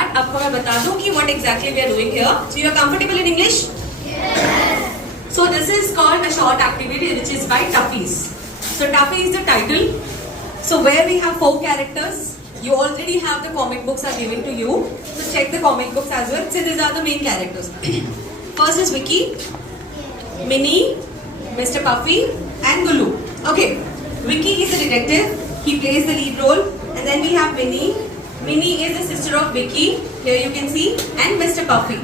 But आपको मैं बता दूं कि what exactly we are doing here. So you are comfortable in English? Yes. So this is called a short activity which is by Tuffy's. So Tuffy is the title. So where we have 4 characters. You already have the comic books are given to you. So check the comic books as well. So these are the main characters. First is Vicky, Minnie, Mr. Puffy, and Gulu. Okay. Vicky is the detective. He plays the lead role. And then we have Minnie. Minnie is the sister of Vicky. Here you can see. And Mr. Puffy.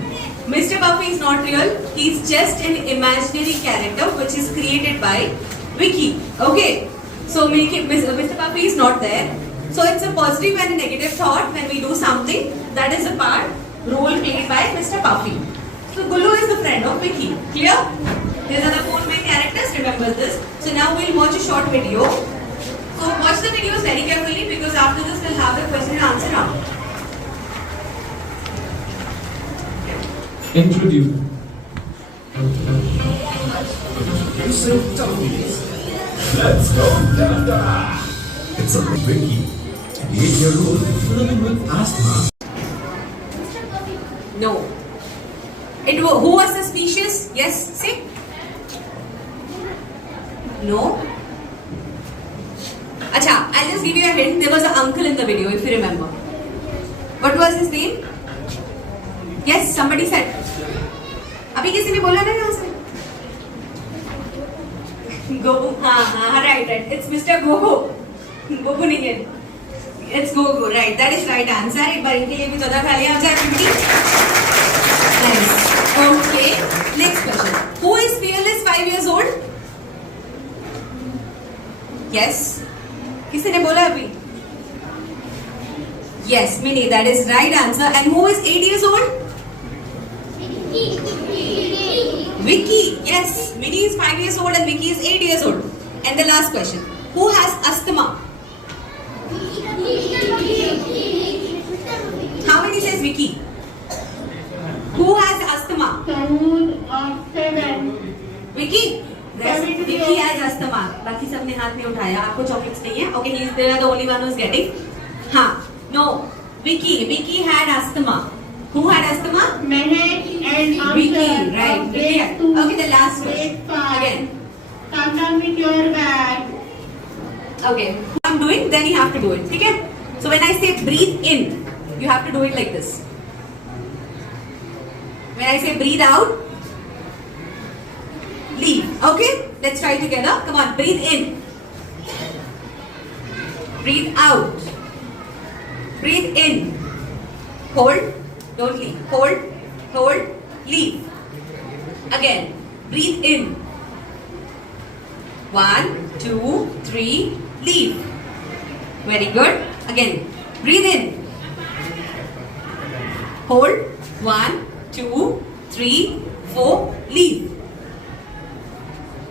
Mr. Puffy is not real. He is just an imaginary character which is created by Vicky. Okay. So Mr. Puffy is not there. So it's a positive and a negative thought when we do something. That is a role played by Mr. Puffy. So Gulu is the friend of Vicky. Clear? These are the 4 main characters. Remember this. So now we'll watch a short video. So watch the videos very carefully because after this we'll have the question and answer round. Introduce. Let's go, Dada! It's a Vicky, 8-year-old living with asthma. No. Who was the species? Yes, say. No. Acha, I'll just give you a hint. There was an uncle in the video, if you remember. What was his name? Yes, somebody said. अभी किसी ने बोला ना यहाँ से? Goku. हाँ, right. It's Mr. Goku. Goku नहीं है. It's Goku, right? That is right answer. एक बार इनके लिए भी चौथा खा लिया आपसे activity. Nice. Okay. Next question. Who is fearless 5 years old? Yes. किसी ने बोला अभी? Yes, Minnie. That is right answer. And who is 8 years old? Vicky. Yes. Minnie is 5 years old and Vicky is 8 years old. And the last question. Who has asthma? How many says Vicky? Who has asthma? Vicky? Yes, Vicky has asthma. बाकी सबने हाथ नहीं उठाया. आपको chocolates नहीं है. Okay, they are the only one who is getting. हाँ. No. Vicky had asthma. Who had asthma? Mehek and Vicky, right. Vicky. Okay, the last question. Again. Come down with your bag. Okay. I'm doing, then you have to do it. Okay? So when I say breathe in, you have to do it like this. When I say breathe out, leave. Okay? Let's try together. Come on, breathe in. Breathe out. Breathe in. Hold. Don't leave. Hold. Leave. Again. Breathe in. 1, 2, 3. Leave. Very good. Again. Breathe in. Hold. 1, 2, 3, 4. Leave.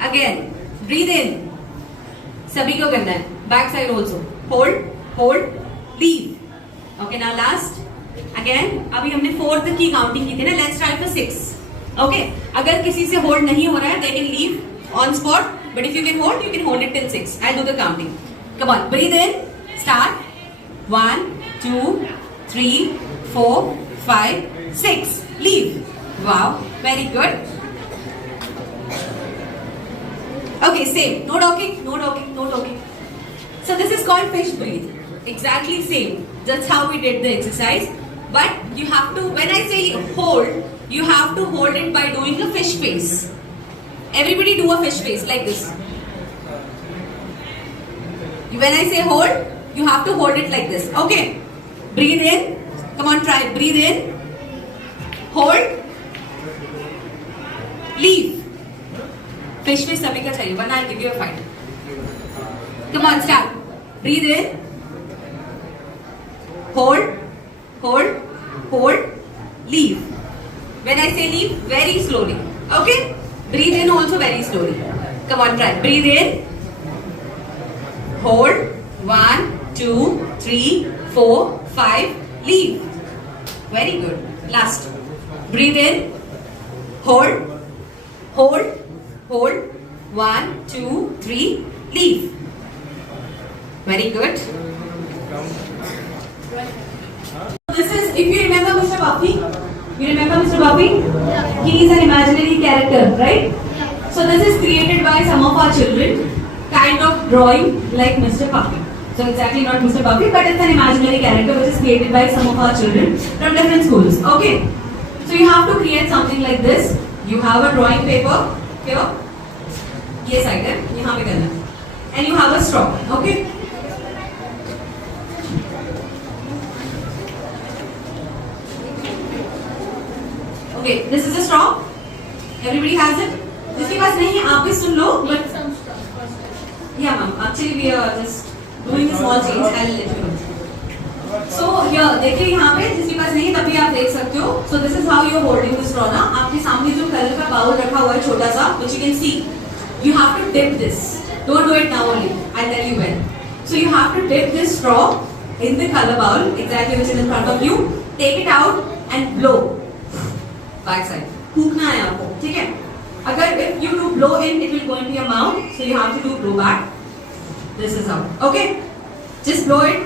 Again. Breathe in. सभी को करना है. Back side also. Hold. Leave. Okay, now last. Again. अभी हमने 4 तक की counting की थी ना. Let's try for 6. Okay. अगर किसी से होल्ड नहीं हो रहा है, they can leave on spot. But if you can hold it till 6. I'll do the counting. Come on. Breathe in. Start. 1, 2, 3, 4, 5, 6. Leave. Wow. Very good. Okay, same. No talking. So this is called fish breathe. Exactly same. That's how we did the exercise. But you have to, when I say hold, you have to hold it by doing a fish face. Everybody do a fish face like this. When I say hold, you have to hold it like this. Okay. Breathe in. Come on, try. Breathe in. Hold. Leave. Fish face सभी का चाहिए. One I'll give you a fight. Come on, start. Breathe in. Hold. Leave. When I say leave, very slowly. Okay? Breathe in also very slowly. Come on, try. Breathe in. Hold. 1, 2, 3, 4, 5. Leave. Very good. Last. Breathe in. Hold. 1, 2, 3. Leave. Very good. This is if you remember Mr. Buffy, you remember Mr. Buffy? He is an imaginary character, right? So this is created by some of our children, kind of drawing like Mr. Buffy. So exactly not Mr. Buffy, but it's an imaginary character which is created by some of our children from different schools. Okay. So you have to create something like this. You have a drawing paper here. ये side है, यहाँ पे करना है. And you have a straw. Okay. Okay, this is a straw. Everybody has it. जिसके पास नहीं है आप भी सुन लो. But yeah, ma'am. Actually, we are just doing a small change. I'll let you know. So here, देखिए यहाँ पे जिसके पास नहीं है तभी आप देख सकते हो. So this is how you are holding the straw ना. आपके सामने जो कलर का बाउल रखा हुआ है छोटा सा, which you can see. You have to dip this. Don't do it now only. I'll tell you when. So you have to dip this straw in the color bowl, exactly which is in front of you. Take it out and blow. Back side. फूकना है आपको, ठीक है? अगर if you do blow in, it will go into your mouth. So you have to do blow back. This is how. Okay? Just blow it.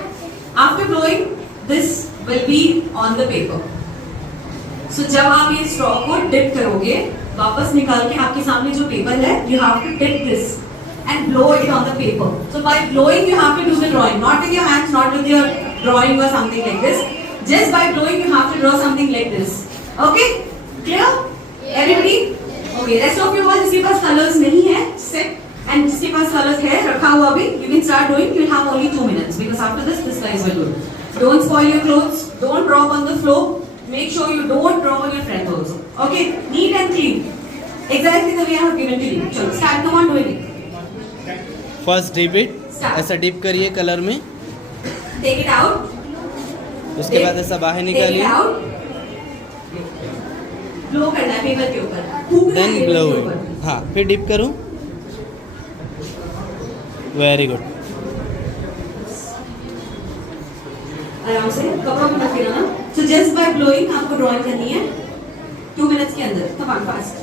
After blowing, this will be on the paper. So जब आप ये straw को dip करोगे, वापस निकाल के आपके सामने जो पेपर है, you have to dip this and blow it on the paper. So by blowing, you have to do the drawing, not with your hands, not with your drawing or something like this. Just by blowing, you have to draw something like this. Okay? Clear? Everybody? Okay. Rest of you all जिसके पास colors नहीं है, sit. And जिसके पास colors है रखा हुआ भी, you can start doing. You'll have only 2 minutes because after this guys will do. Don't spoil your clothes. Don't drop on the floor. Make sure you don't drop on your friends also. Okay? Neat and clean. Exactly the way I have given to you. चलो start. Come on, doing it. First dip it. Start. ऐसा dip करिए colour में. Take it out. उसके बाद ऐसा बाहर Take it निकालिए. out. Blow करना है पेपर के ऊपर. फूकना है देन पेपर ब्लो के इट. ऊपर. हाँ फिर डिप करूँ. Very good. आराम से कपड़ों में मत गिराना. So just by blowing आपको ड्राइंग करनी है 2 minutes के अंदर. Come on fast.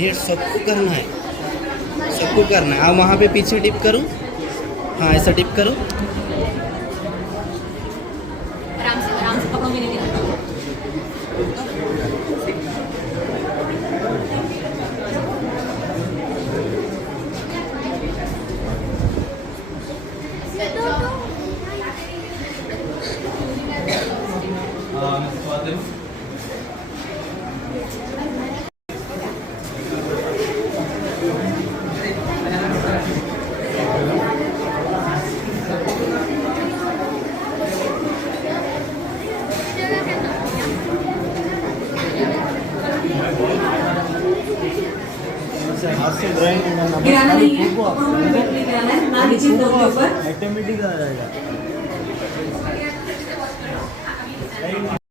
ये सबको करना है. सबको करना है. अब वहाँ पे पीछे डिप करूँ. हाँ ऐसा डिप करूँ. आराम से कपड़ों में नहीं गिराना. गिराना नहीं है. कपड़ों में बिल्कुल नहीं गिराना है. ना नीचे दो के ऊपर. ऑटोमेटिक आ जाएगा.